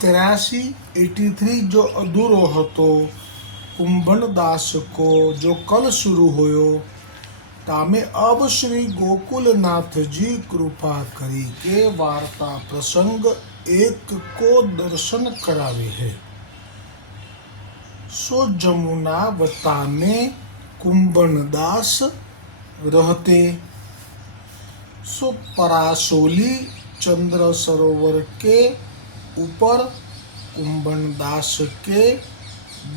तिरासी eighty three जो अधूरो હતો कुंभनदास को जो कल शुरू हुयो तामे अब श्री गोकुलनाथ जी कृपा करी के वार्ता प्रसंग एक को दर्शन करावे है सो जमुना वताने कुंभनदास रहते सो परासोली चंद्र सरोवर के ઉપર કુંભનદાસ કે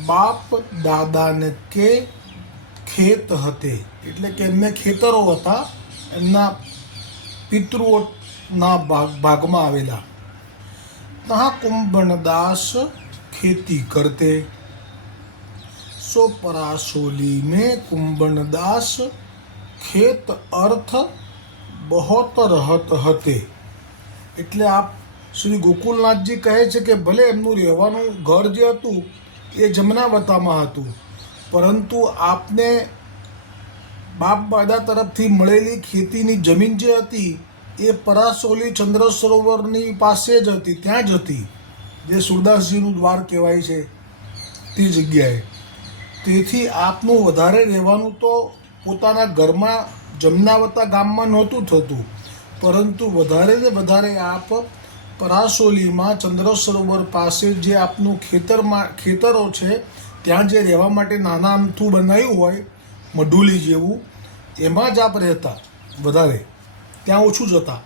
બાપ દાદાને કે ખેત હતે. એટલે કે એમને ખેતરો હતા. એમના પિતૃઓના ભાગ, ભાગમાં આવેલા. તહા કુંભનદાસ ખેતી કરતે. સો પરાસોલી મેં કુંભનદાસ ખેત અર્થ બહોત રહત હતે. એટલે આ શ્રી ગોકુલનાથજી કહે છે કે ભલે એમનું રહેવાનું ઘર જે હતું, એ જમનાવતામાં હતું, પરંતુ આપને બાપ દાદા તરફથી મળેલી ખેતીની જમીન જે હતી, એ પરાસોલી ચંદ્ર સરોવરની પાસે જ હતી, ત્યાં જ હતી, જે સુરદાસજીનું દ્વાર કહેવાય છે તે જગ્યાએ. તેથી આપનું વધારે રહેવાનું તો પોતાના ઘરમાં જમનાવતા ગામમાં નહોતું થતું, પરંતુ વધારે ને વધારે આપ પરાસોલીમાં ચંદ્ર સરોવર પાસે જે આપનું ખેતરમાં ખેતરો છે ત્યાં જે રહેવા માટે નાના અમથું બનાવ્યું હોય મઢુલી જેવું એમાં જ આપ રહેતા વધારે ત્યાં ઓછું જતા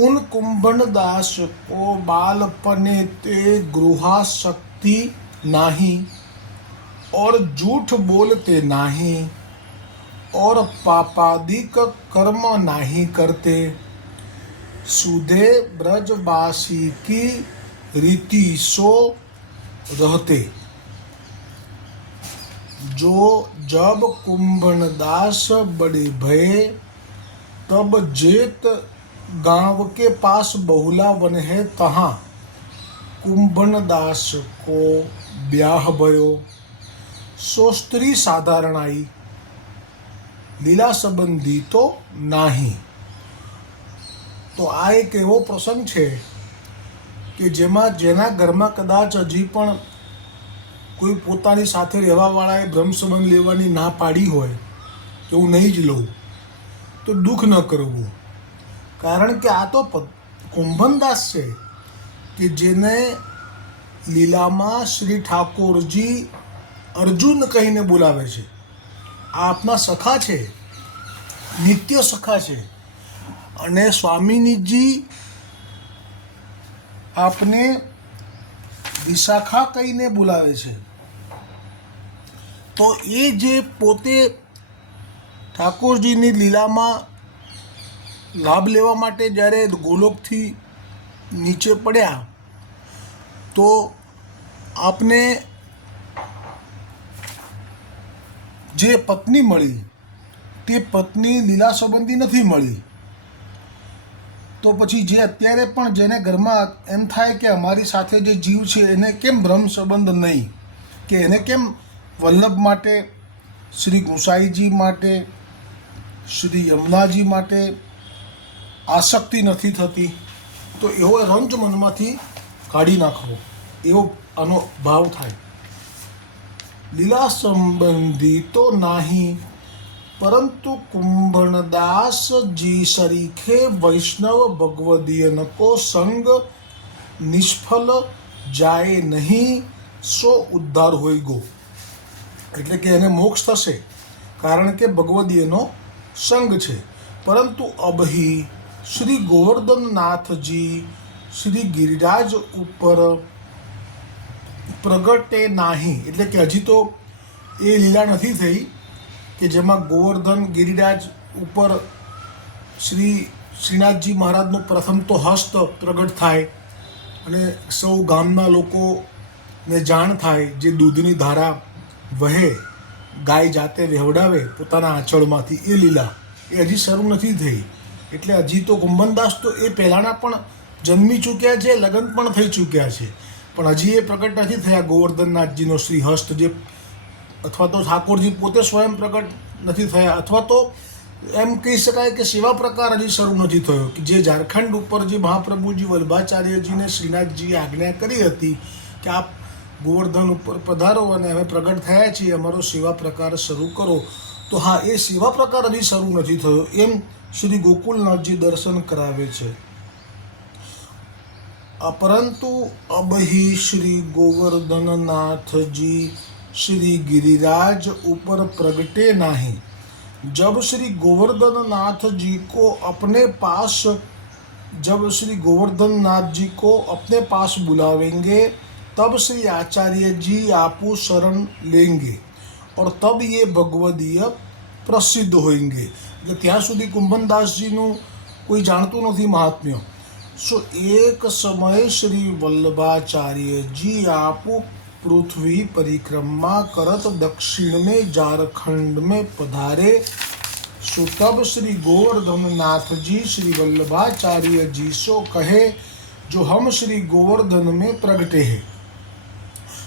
ઉન કુંભનદાસ કો બાલપને તે ગૃહાશક્તિ નાહી और झूठ बोलते नहीं और पापादिक कर्म नहीं करते सुधे ब्रजवासी की रीति सो रहते। जो जब कुंभन दास बड़े भय, तब जेत गाँव के पास बहुला वन है तहाँ। कुंभन दास को ब्याह भयो। सो स्त्री साधारण आई। लीला संबंधी तो नाहीं। તો આ એક એવો પ્રસંગ છે કે જેમાં જેના ઘરમાં કદાચ હજી પણ કોઈ પોતાની સાથે રહેવાવાળાએ બ્રહ્મ સંબંધ લેવાની ના પાડી હોય કે હું નહીં જ લઉં. તો દુઃખ ન કરવું. કારણ કે આ તો કુંભનદાસ છે કે જેને લીલામાં શ્રી ઠાકોરજી અર્જુન કહીને બોલાવે છે. આ આપના સખા છે? નિત્ય સખા છે. અને સ્વામિનીજી આપને વિશાખા કહીને બોલાવે છે. તો એ જે પોતે ઠાકોરજીની લીલામાં લાભ લેવા માટે જ્યારે ગોલોકથી નીચે પડ્યા, તો આપને જે પત્ની મળી, તે પત્ની લીલા સંબંધી નથી મળી. તો પછી જે અત્યારે પણ જેને ઘરમાં એમ થાય કે અમારી સાથે જે જીવ છે, એને કેમ ભ્રમ સંબંધ નહીં? કે એને કેમ વલ્લભ માટે, શ્રી ગુસાઈજી માટે, શ્રી યમુનાજી માટે આસક્તિ નથી થતી? તો એવો રંજ મનમાંથી કાઢી નાખવો. એવો આનો ભાવ થાય. લીલા સંબંધી તો નહીં પરંતુ કુંભણદાસજી સરીખે વૈષ્ણવ ભગવદીયન કો સંગ નિષ્ફળ જાય નહીં, સો ઉદ્ધાર હોય ગો. એટલે કે એને મોક્ષ થશે, કારણ કે ભગવદીયનો સંગ છે. પરંતુ અબહી શ્રી ગોવર્ધનનાથજી શ્રી ગિરિરાજ ઉપર પ્રગટે નાહી. એટલે કે હજી તો એ લીલા નથી થઈ કે જેમાં ગોવર્ધન ગિરિરાજ ઉપર શ્રી શ્રીનાથજી મહારાજનો પ્રથમ તો હસ્ત પ્રગટ થાય અને સૌ ગામના લોકો ને જાણ થાય જે દૂધની ધારા વહે, ગાય જાતે વહેવડાવે પોતાના આંચળમાંથી એ લીલા. એ હજી શરૂ નથી થઈ. એટલે હજી તો કુંભનદાસ તો એ પહેલાંના પણ જન્મી ચૂક્યા છે, લગ્ન પણ થઈ ચૂક્યા છે. પણ હજી એ પ્રગટ નથી થયા ગોવર્ધનનાથજીનો શ્રી હસ્ત જે અથવા તો ઠાકોરજી પોતે સ્વયં પ્રગટ નથી થયા, અથવા તો એમ કહી શકાય કે સેવા પ્રકાર હજી શરૂ નથી થયો, કે જે ઝારખંડ ઉપર જે મહાપ્રભુજી વલ્ભાચાર્યજીને શ્રીનાથજીએ આજ્ઞા કરી હતી કે આપ ગોવર્ધન ઉપર પધારો અને અમે પ્રગટ થયા છીએ, અમારો સેવા પ્રકાર શરૂ કરો. તો હા, એ સેવા પ્રકાર હજી શરૂ નથી થયો એમ શ્રી ગોકુલનાથજી દર્શન કરાવે છે. પરંતુ અબહી શ્રી ગોવર્ધનનાથજી श्री गिरिराज ऊपर प्रगटे नहीं जब श्री गोवर्धन नाथ जी को अपने पास जब श्री गोवर्धन नाथ जी को अपने पास बुलावेंगे तब श्री आचार्य जी आपू शरण लेंगे और तब ये ભગવદીય પ્રસિદ્ધ હોઈંગે એટલે ત્યાં સુધી કુંભનદાસજીનું કોઈ જાણતું નથી મહાત્મ્ય सो एक समय श्री वल्लभाचार्य आपू पृथ्वी परिक्रमा करत दक्षिण में झारखंड में पधारे सो तब श्री गोवर्धन नाथ जी श्री वल्लभाचार्य जी सो कहे जो हम श्री गोवर्धन में प्रगटे हैं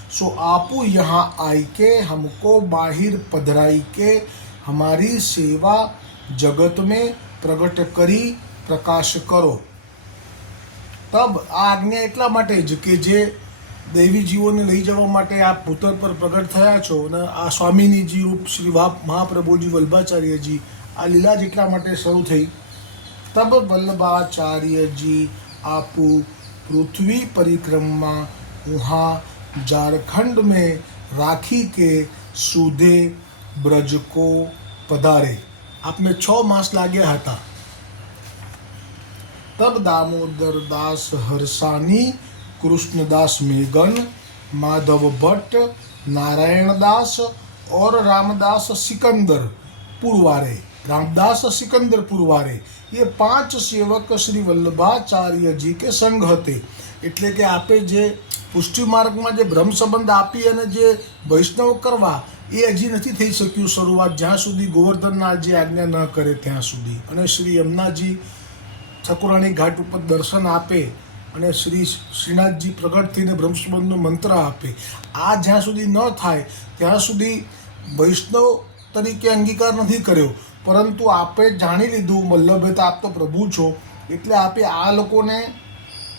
सो आपू यहाँ आई के हमको बाहिर पधराई के हमारी सेवा जगत में प्रगट करी प्रकाश करो તબ આ આજ્ઞા એટલા માટે જ કે જે દૈવી જીવોને લઈ જવા માટે આ ભૂતલ પર પ્રગટ થયા છો અને આ સ્વામિનીજી રૂપ શ્રી વા મહાપ્રભુજી વલ્ભાચાર્યજી આ લીલા જ એટલા માટે શરૂ થઈ તબ વલ્લભાચાર્યજી આપુ પૃથ્વી પરિક્રમા वहाँ झारखंड में राखी के सूधे ब्रज को पधारे આપને છ માસ લાગ્યા હતા तब दामोदर दास हरसानी कृष्णदास मेघन माधव भट्ट नारायण दास और रामदास सिकंदर पुरवारे रामदास सिकंदर पुरवारे ये પાંચ સેવક શ્રી વલ્લભાચાર્ય જી કે સંઘ હતે એટલે કે આપે જે પુષ્ટિ માર્ગમાં જે બ્રહ્મ સંબંધ આપી અને જે વૈષ્ણવ કરવા એ હજી નથી થઈ શક્યું શરૂઆત જ્યાં સુધી ગોવર્ધનનાથજી આજ્ઞા ન કરે ત્યાં સુધી અને શ્રી યમુનાજી ઠકુરાણી ઘાટ ઉપર દર્શન આપે અને શ્રી શ્રીનાથજી પ્રગટ થઈને બ્રહ્મસંબંધનો મંત્ર આપે. આ જ્યાં સુધી ન થાય, ત્યાં સુધી વૈષ્ણવ તરીકે અંગીકાર નથી કર્યો. પરંતુ આપે જાણી લીધું, વલ્લભે તો આપ તો પ્રભુ છો. એટલે આપે આ લોકોને,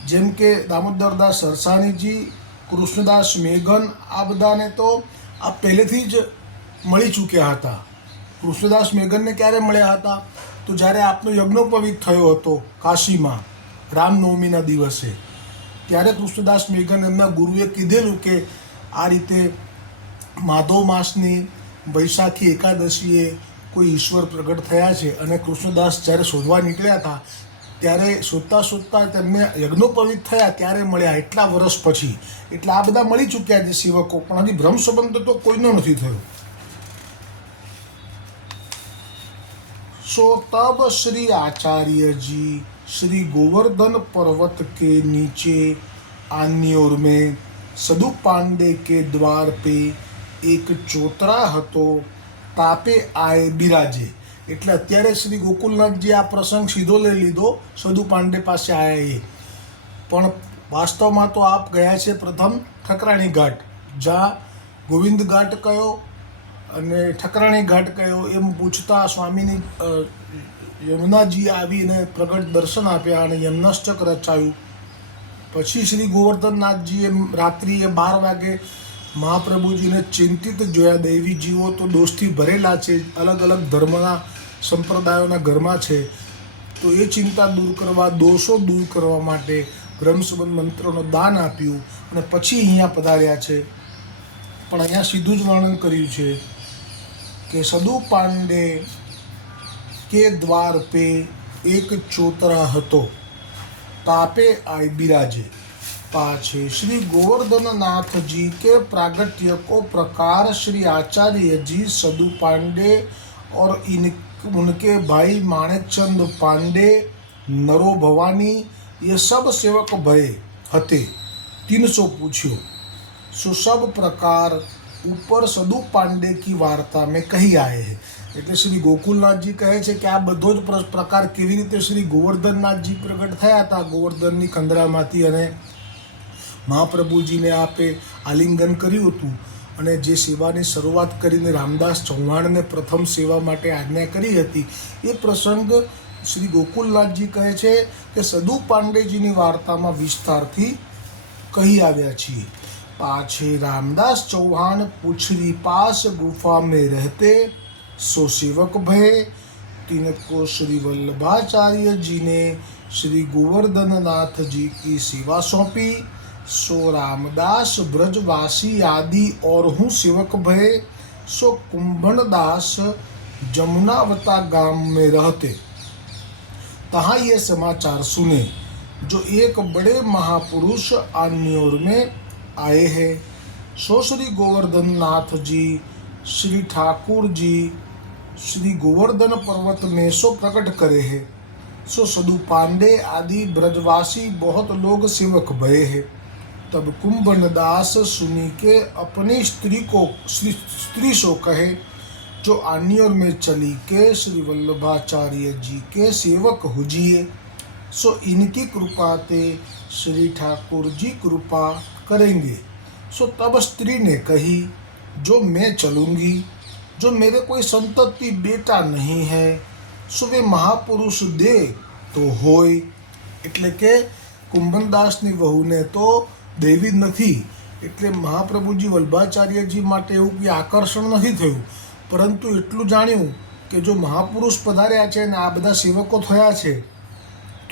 જેમ કે દામોદરદાસ સરસાણીજી, કૃષ્ણદાસ મેઘન, આ બધાને તો આ પહેલેથી જ મળી ચૂક્યા હતા. કૃષ્ણદાસ મેઘનને ક્યારે મળ્યા હતા? તો જ્યારે આપનો યજ્ઞોપવિત થયો હતો કાશીમાં. રામનવમીના દિવસે. ત્યારે કૃષ્ણદાસ મેઘન એમના ગુરુએ કીધેલું કે આ રીતે માધવ માસની વૈશાખી એકાદશીએ કોઈ ઈશ્વર પ્રગટ થયા છે અને કૃષ્ણદાસ જ્યારે શોધવા નીકળ્યા હતા, ત્યારે શોધતા શોધતા તેમને યજ્ઞોપવિત થયા ત્યારે મળ્યા એટલા વર્ષ પછી. એટલે આ બધા મળી ચૂક્યા છે સેવકો, પણ હજી ભ્રમ સંબંધ તો કોઈનો નથી થયો. સો તબ શ્રી આચાર્યજી. श्री गोवर्धन पर्वत के नीचे आन्योर में सदु पांडे के द्वार पे એક ચોતરા હતો તાપે આય બિરાજે એટલે અત્યારે શ્રી ગોકુલનાથજી આ પ્રસંગ સીધો લઈ લીધો સદુ પાંડે પાસે આયા એ પણ વાસ્તવમાં તો આપ ગયા છે પ્રથમ ઠકરાણી ઘાટ જ્યાં ગોવિંદ ઘાટ કયો અને ઠકરાણી ઘાટ કયો એમ પૂછતા સ્વામીની યમુનાજી આવીને પ્રગટ દર્શન આપ્યા અને યમનાષ્ટક રચાયું. પછી શ્રી ગોવર્ધનનાથજીએ રાત્રિએ બાર વાગે મહાપ્રભુજીને ચિંતિત જોયા, દૈવી, જીવો તો દોષથી ભરેલા છે, અલગ અલગ ધર્મના સંપ્રદાયોના ઘરમાં છે. તો એ ચિંતા દૂર કરવા, દોષો દૂર કરવા માટે બ્રહ્મસંબંધ મંત્રોનું દાન આપ્યું અને પછી અહીંયા પધાર્યા છે. પણ અહીંયા સીધું જ વર્ણન કર્યું છે. કે સદુ પાંડે કે દ્વાર પે એક ચોતરા હતો તાપે આય બિરાજે पाछे श्री गोवर्धन नाथ जी के प्रागट्य को प्रकार श्री आचार्य जी सदु पांडे और इन उनके भाई माणिक चंद पांडे नरो भवानी ये सब सेवक भय हते तीन सौ पूछ्यो सो सब प्रकार ઉપર સદુ પાંડે કી વાર્તા મેં કહી આવે હે. એટલે શ્રી ગોકુલનાથજી કહે છે કે આ બધો જ પ્રકાર કેવી રીતે શ્રી ગોવર્ધનનાથજી પ્રગટ થયા હતા? ગોવર્ધનની ખંદરામાંથી અને મહાપ્રભુજીને આપે આલિંગન કર્યું હતું. અને જે સેવાની શરૂઆત કરીને રામદાસ ચૌહાણને પ્રથમ સેવા માટે આજ્ઞા કરી હતી, એ પ્રસંગ શ્રી ગોકુલનાથજી કહે છે કે સદુ પાંડેજીની વાર્તામાં વિસ્તારથી કહી આવ્યા છીએ. पाछे रामदास चौहान पुछरी पास गुफा में रहते, सो सेवक भय। तिनको श्री वल्लभाचार्य जी ने श्री गोवर्धन नाथ जी की सेवा सौंपी। सो रामदास ब्रजवासी आदि और हूँ सेवक भय। सो कुंभन दास जमुनावता गाँव में रहते। तहाँ ये समाचार सुने, जो एक बड़े महापुरुष अन्योर में आए हैं। सो श्री गोवर्धन नाथ जी, श्री ठाकुर जी, श्री गोवर्धन पर्वत में सो प्रकट करे है। सो सदु पांडे आदि ब्रजवासी बहुत लोग सेवक भये है। तब कुंभनदास सुनी के अपनी स्त्री को, स्त्री सो कहे, जो आनियोर में चली के श्री वल्लभाचार्य जी के सेवक हुजिए सो इनकी कृपा ते श्री ठाकुर जी कृपा करेंगे सो तब स्त्री ने कही जो मैं चलूंगी जो मेरे कोई संतति बेटा नहीं है सो वे महापुरुष दे તો હોય એટલે કે કુંભનદાસની વહુને તો દેવી જ નથી એટલે મહાપ્રભુજી વલ્ભાચાર્યજી માટે એવું કંઈ આકર્ષણ નથી થયું પરંતુ એટલું જાણ્યું કે જો મહાપુરુષ પધાર્યા છે અને આ બધા સેવકો થયા છે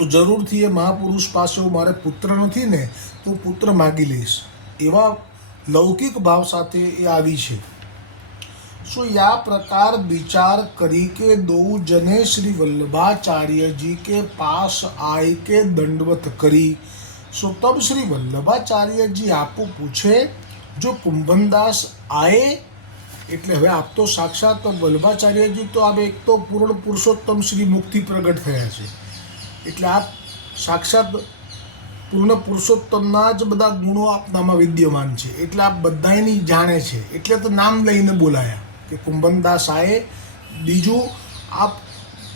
તો જરૂરથી એ મહાપુરુષ પાસે હું મારે પુત્ર નથી ને, તો પુત્ર માગી લઈશ. એવા લૌકિક ભાવ સાથે એ આવી છે. સો યા પ્રકાર વિચાર કરી કે દો જને શ્રી વલ્લભાચાર્યજી કે પાસ આય કે દંડવત કરી? સો તબ શ્રી વલ્લભાચાર્યજી આપું પૂછે, જો કુંભનદાસ આયે? એટલે હવે આપ તો સાક્ષાત વલ્લભાચાર્યજી, તો આપ એક તો પૂર્ણ પુરુષોત્તમ શ્રી મુક્તિ પ્રગટ થયા છે. એટલે આપ સાક્ષાત પૂર્ણ પુરુષોત્તમના જ બધા ગુણો આપનામાં વિદ્યમાન છે. એટલે આપ બધાની જાણે છે. એટલે તો નામ લઈને બોલાયા કે કુંભનદાસ આએ બીજું આપ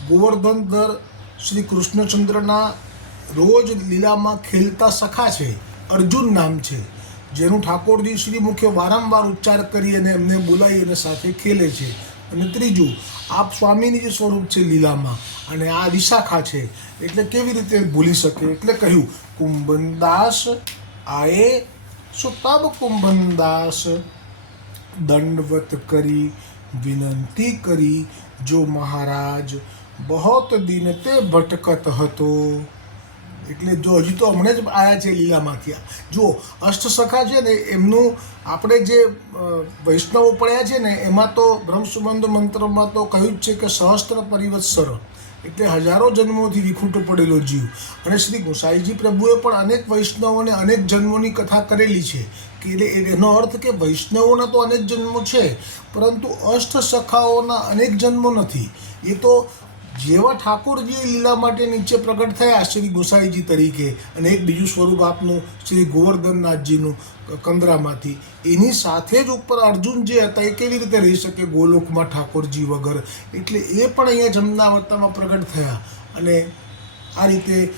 ગોવર્ધન દર શ્રી કૃષ્ણચંદ્રના રોજ લીલામાં ખેલતા સખા છે. અર્જુન નામ છે. જેનું ઠાકોરજી શ્રી મુખ્ય વારંવાર ઉચ્ચાર કરી અને એમને બોલાવી અને સાથે ખેલે છે. અને ત્રીજું, આપ સ્વામીની જે સ્વરૂપ છે લીલામાં, અને આ વિશાખા છે, એટલે કેવી રીતે ભૂલી શકે? એટલે કહ્યું, કુંભનદાસ આએ સો તબ કુંભનદાસ. દંડવત કરી, વિનંતી કરી, જો મહારાજ બહોત દિન તે ભટકત હતો. એટલે જો હજી તો હમણાં જ આવ્યા છે લીલામાંથી જો અષ્ટસખા છે ને એમનું આપણે જે વૈષ્ણવો પડ્યા છે ને એમાં તો બ્રહ્મસુબંધ મંત્રમાં તો કહ્યું જ છે કે સહસ્ત્ર પરિવત્સર એટલે હજારો જન્મોથી વિખૂટો પડેલો જીવ. અને શ્રી ગોસાઈજી પ્રભુએ પણ અનેક વૈષ્ણવોને અનેક જન્મોની કથા કરેલી છે. કે એટલે એનો અર્થ કે વૈષ્ણવોના તો અનેક જન્મો છે, પરંતુ અષ્ટ સખાઓના અનેક જન્મો નથી. એ તો જેવા ઠાકોરજી લીલા માટે નીચે પ્રગટ થયા શ્રી ગોસાઈજી તરીકે અને એક બીજું સ્વરૂપ આપનું શ્રી ગોવર્ધનનાથજીનું કંદરામાંથી. એની સાથે જ ઉપર અર્જુન જે હતા એ કેવી રીતે રહી શકે ગોલોકમાં ઠાકોરજી વગર? એટલે એ પણ અહીંયા જમનાવતામાં પ્રગટ થયા. અને આ રીતે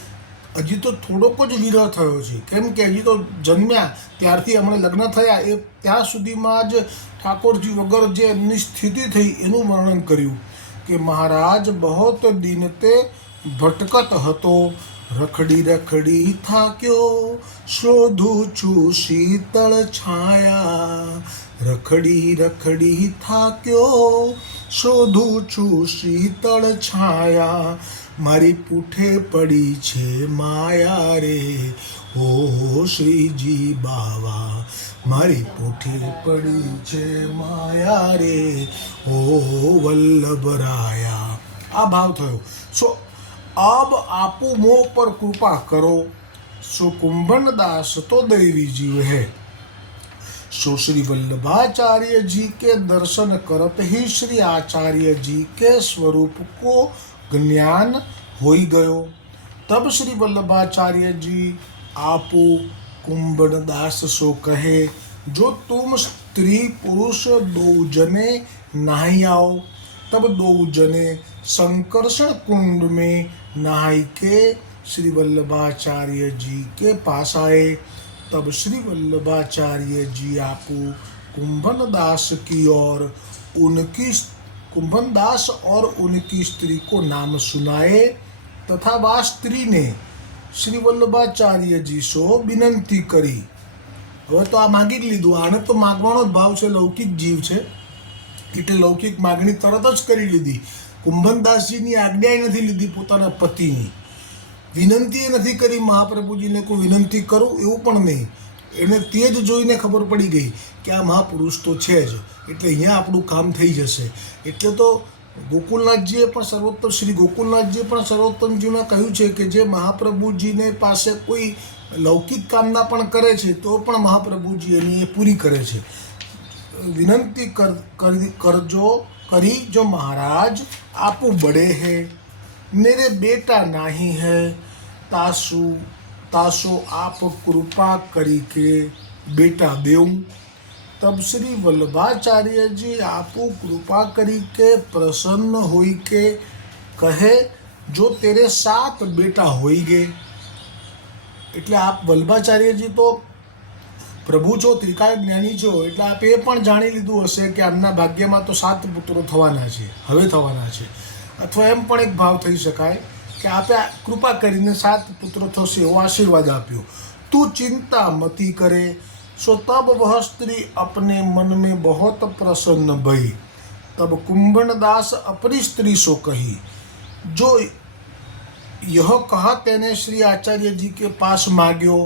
હજી તો થોડોક જ વિરહ થયો છે. કેમ કે હજી તો જન્મ્યા, ત્યારથી હમણાં લગ્ન થયા, એ ત્યાં સુધીમાં જ ઠાકોરજી વગર જે એમની સ્થિતિ થઈ એનું વર્ણન કર્યું. કે મહારાજ બહોત દિન તે ભટકત હતો, રખડી રખડી થાક્યો, શોધું છું શીતળ છાયા. રખડી રખડી થાક્યો, શોધું છું શીતળ છાયા. મારી પૂઠે પડી છે માયા રે ઓ શ્રીજી બાવા મારી પૂઠે પડી છે માયા રે ઓ વલ્લભરાયા આ ભાવ થયો સો અબ આપુ મોહ પર કૃપા કરો સો कुंभनदास तो दैवी जीव है सो श्री वल्लभाचार्य जी के दर्शन करत ही श्री आचार्य जी के स्वरूप को हो गयो। तब श्री वल्लभाचार्य जी શ્રી વલ્લભાચાર્યજી दास सो कहे, जो तुम स्त्री पुरुष दो जने नहाई आओ, तब दो जने संकर्षण कुंड में नहाई के श्री वल्लभाचार्य जी के पास आए। तब श्री वल्लभाचार्य जी आपो कुंभन दास की ओर उनकी कुंभन दास और उनकी स्त्री को नाम सुनाए तथा वह स्त्री ने શ્રી વલ્લભાચાર્યજી સો વિનંતી કરી હવે તો આ માગી જ લીધું આને તો માગવાનો જ ભાવ છે લૌકિક જીવ છે એટલે લૌકિક માગણી તરત જ કરી લીધી કુંભનદાસજીની આજ્ઞાએ નથી લીધી પોતાના પતિની વિનંતી એ નથી કરી મહાપ્રભુજીને કોઈ વિનંતી કરું એવું પણ નહીં એને તે જ જોઈને ખબર પડી ગઈ કે આ મહાપુરુષ તો છે જ. એટલે અહીંયા આપણું કામ થઈ જશે. એટલે તો ગોકુલનાથજીએ પણ સર્વોત્તમ, શ્રી ગોકુલનાથજીએ પણ સર્વોત્તમજીના કહ્યું છે કે જે મહાપ્રભુજીને પાસે કોઈ લૌકિક કામના પણ કરે છે, તો પણ મહાપ્રભુજી એની એ પૂરી કરે છે. વિનંતી કરજો, કરી જો મહારાજ, આપું બડે હે, મેરે બેટા નાહી હે, તાસુ, તાસો આપ કૃપા કરી કે બેટા દેવું તપશ્રી વલ્લભાચાર્યજી આપુ કૃપા કરી કે પ્રસન્ન હોય કે, કહે, જો તેરે સાત બેટા હોય ગે. એટલે આપ વલ્લભાચાર્યજી તો પ્રભુ છો, ત્રિકાળ જ્ઞાની છો, એટલે આપ એ પણ જાણી લીધું હશે કે આમના ભાગ્યમાં તો સાત પુત્રો થવાના છે, હવે થવાના છે. અથવા એમ પણ એક ભાવ થઈ શકાય કે આપે કૃપા કરીને સાત પુત્રો થશે એવો આશીર્વાદ આપ્યો. તું ચિંતા મતી કરે સો તબ વહ સ્ત્રી अपने मन में बहुत प्रसन्न भई तब कुंभन दास अपनी स्त्री सो कही जो यह कहा તેને શ્રી આચાર્યજી કે પાસ માગ્યો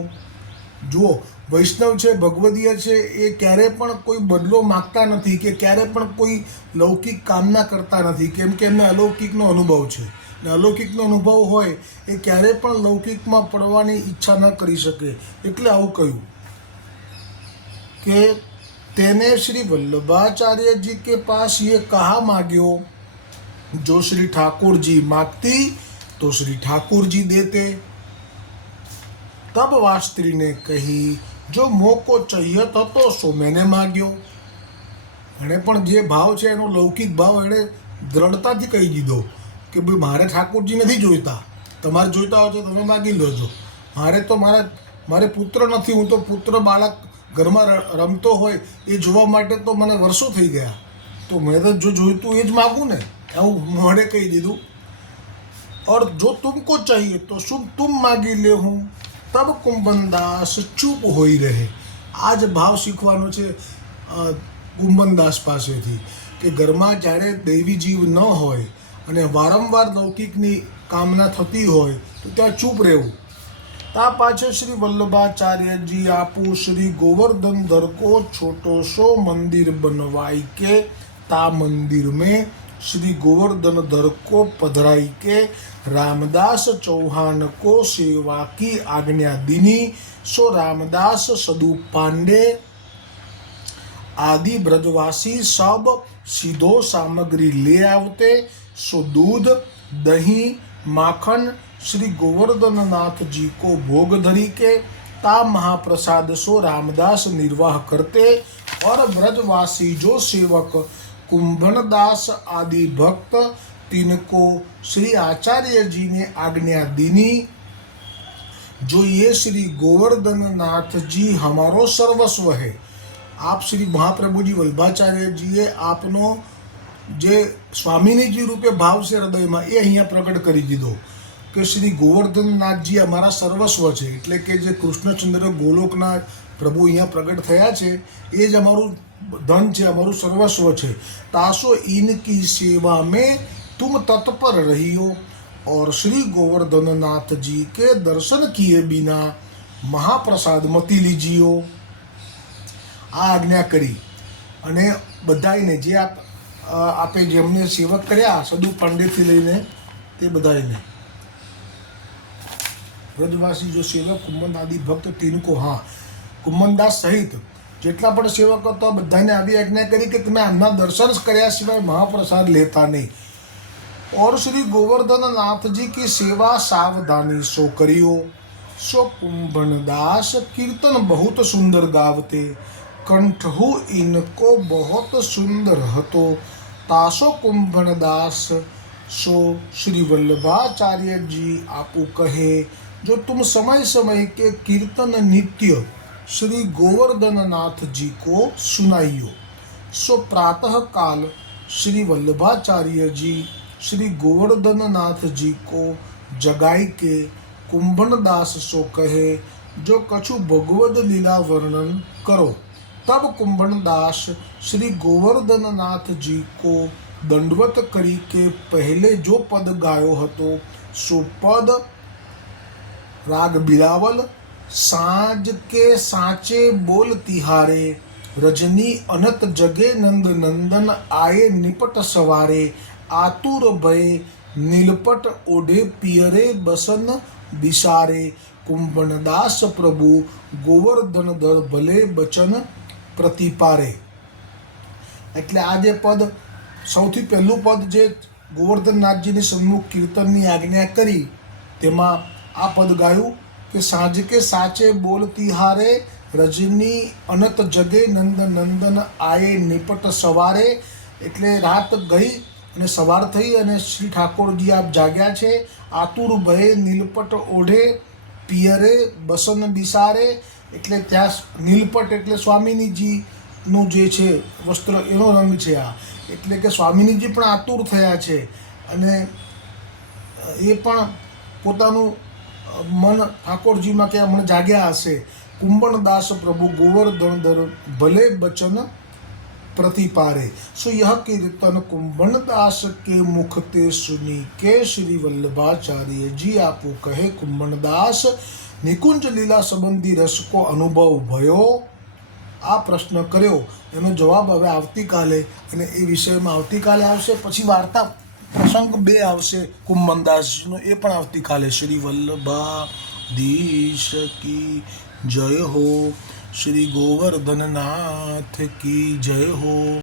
જુઓ વૈષ્ણવ છે ભગવદીય છે એ ક્યારે પણ કોઈ બદલો માગતા નથી કે ક્યારે પણ કોઈ લૌકિક કામના કરતા નથી કેમ કે એમને અલૌકિકનો અનુભવ છે ને અલૌકિકનો અનુભવ હોય એ ક્યારે પણ લૌકિકમાં પડવાની ઈચ્છા ન કરી શકે એટલે આવું કહ્યું કે તેને શ્રી वल्लभाचार्य जी के पास ये कहा मांग्यो जो श्री ठाकुर जी मांगती तो श्री ठाकुर जी देते तब वह स्त्री ने कही जो મોકો चाहिए તો તો સો મેને માગ્યો એણે પણ જે ભાવ છે એનો લૌકિક ભાવ એણે દ્રઢતાથી કહી દીધો કે ભાઈ મારે ઠાકોરજી નથી જોઈતા તમારે જોઈતા હોય તો તમે માગી લેજો મારે તો મારા મારે પુત્ર નથી હું તો પુત્ર બાળક ઘરમાં ર- રમતો હોય એ જોવા માટે તો મને વર્ષો થઈ ગયા તો મેં તો જો જોઈતું એ જ માગું ને એવું મોઢે કહી દીધું और जो तुमको चाहिए तो शुभ तुम मांगी ले हूँ तब કુંભનદાસ ચૂપ હોઈ રહે આ જ ભાવ શીખવાનો છે અ, કુંભનદાસ પાસેથી કે ઘરમાં જ્યારે દૈવી જીવ ન હોય અને વારંવાર લૌકિકની કામના થતી હોય તો ત્યાં ચૂપ રહેવું ત્યાં પાછળ શ્રી વલ્લભાચાર્યજી આપું શ્રી धर को छोटो सो मंदिर बनवाई के ता मंदिर में श्री गोवर्धन धर को पधराई के रामदास चौहान को सेवा की आज्ञा दिनी। सो रामदास, सदु पांडे आदि ब्रजवासी सब सीधो सामग्री ले आवते। सो दूध, दही, माखन श्री गोवर्धन नाथ जी को भोग धरी के ता महाप्रसाद सो रामदास निर्वाह करते और ब्रजवासी जो सेवक कुंभन दास आदि भक्त तिनको श्री आचार्य जी ने आज्ञा दीनी जो ये श्री गोवर्धन नाथ जी हमारो सर्वस्व है આપ શ્રી મહાપ્રભુજી વલ્ભાચાર્યજીએ આપનો જે સ્વામિનીજી રૂપે ભાવ છે હૃદયમાં એ અહીંયા પ્રગટ કરી દીધો કે શ્રી ગોવર્ધનનાથજી અમારા સર્વસ્વ છે એટલે કે જે કૃષ્ણચંદ્ર ગોલોકના પ્રભુ અહીંયા પ્રગટ થયા છે એ જ અમારું ધન છે અમારું સર્વસ્વ છે તાસો ઇનકી સેવા મેં तुम तत्पर रही हो और श्री गोवर्धन नाथ जी के दर्शन किए बिना महाप्रसाद मती लीजियो આ આજ્ઞા કરી અને બધાને જે આપ અ, આપે જેમને સેવક કર્યા સદુ પાંડેથી લઈને તે બધાને વ્રજવાસી જો સેવક કુંભન આદિ ભક્ત તિનકો હા કુંભનદાસ સહિત જેટલા પણ સેવક હતો બધાને આવી આજ્ઞા કરી કે તમે આમના દર્શન કર્યા સિવાય મહાપ્રસાદ લેતા નહીં और श्री गोवर्धन नाथ जी की सेवा सावधानी सो करियो सो कुंभन दास कीर्तन बहुत सुंदर गावते कंठ इनको बहुत सुंदर હતો તાસો કુંભણદાસ સો શ્રી વલ્લભાચાર્યજી આપુ કહે जो तुम समय समय के कीर्तन नित्य श्री गोवर्धन नाथ जी को सुनाइयो, सो प्रातः काल श्री वल्लभाचार्य जी, श्री गोवर्धन नाथ जी को जगाई के कुंभन दास सो कहे, जो कछु भगवद लीला वर्णन करो। तब कुंभन दास श्री गोवर्धन नाथ जी को दंडवत करी के पहले जो पद गायो हतो, सो पद રાગ બિલાવલ, સાંજ કે સાચે બોલ તિહારે, રજની અનત જગે નંદ નંદન આયે નિપટ સવારે, આતુર ભય નીલપટ ઓઢે પિયરે બસન બિસારે, કુંભનદાસ પ્રભુ ગોવર્ધન દર ભલે બચન પ્રતિપારે. એટલે આ જે પદ, સૌથી પહેલું પદ જે ગોવર્ધનનાથજીની સન્મુખ કીર્તનની આજ્ઞા કરી, તેમાં આ પદ ગાયું કે સાંજ કે સાચે બોલતી હારે રજની અનત જગે નંદ નંદન આયે નિપટ સવારે. એટલે રાત ગઈ અને સવાર થઈ અને શ્રી ઠાકોરજી આપ જાગ્યા છે. આતુર ભયે નીલપટ ઓઢે, પિયરે બસન બિસારે. એટલે ત્યાં નીલપટ એટલે સ્વામિનીજીનું જે છે વસ્ત્ર એનો રંગ છે આ. એટલે કે સ્વામિનીજી પણ આતુર થયા છે. અને એ પણ પોતાનું મન ઠાકોરજીમાં કે હમણાં જાગ્યા હશે કુંભણદાસ પ્રભુ ગોવર્ધન દર ભલે બચન प्रतिपारे सो यह कीर्तन कुंभनदास के मुख ते सुनी के श्री वल्लभाचार्य जी आपो कहे कुंभनदास નિકુંજ લીલા સંબંધી રસ કો અનુભવ ભયો આ પ્રશ્ન કર્યો એનો જવાબ હવે આવતીકાલે અને એ વિષયમાં આવતીકાલે આવશે પછી વાર્તા પ્રસંગ બે આવશે કુંભનદાસનો એ પણ આવતીકાલે શ્રી વલ્લભાધીશ કી જય હો શ્રી ગોવર્ધનનાથ કી જય હો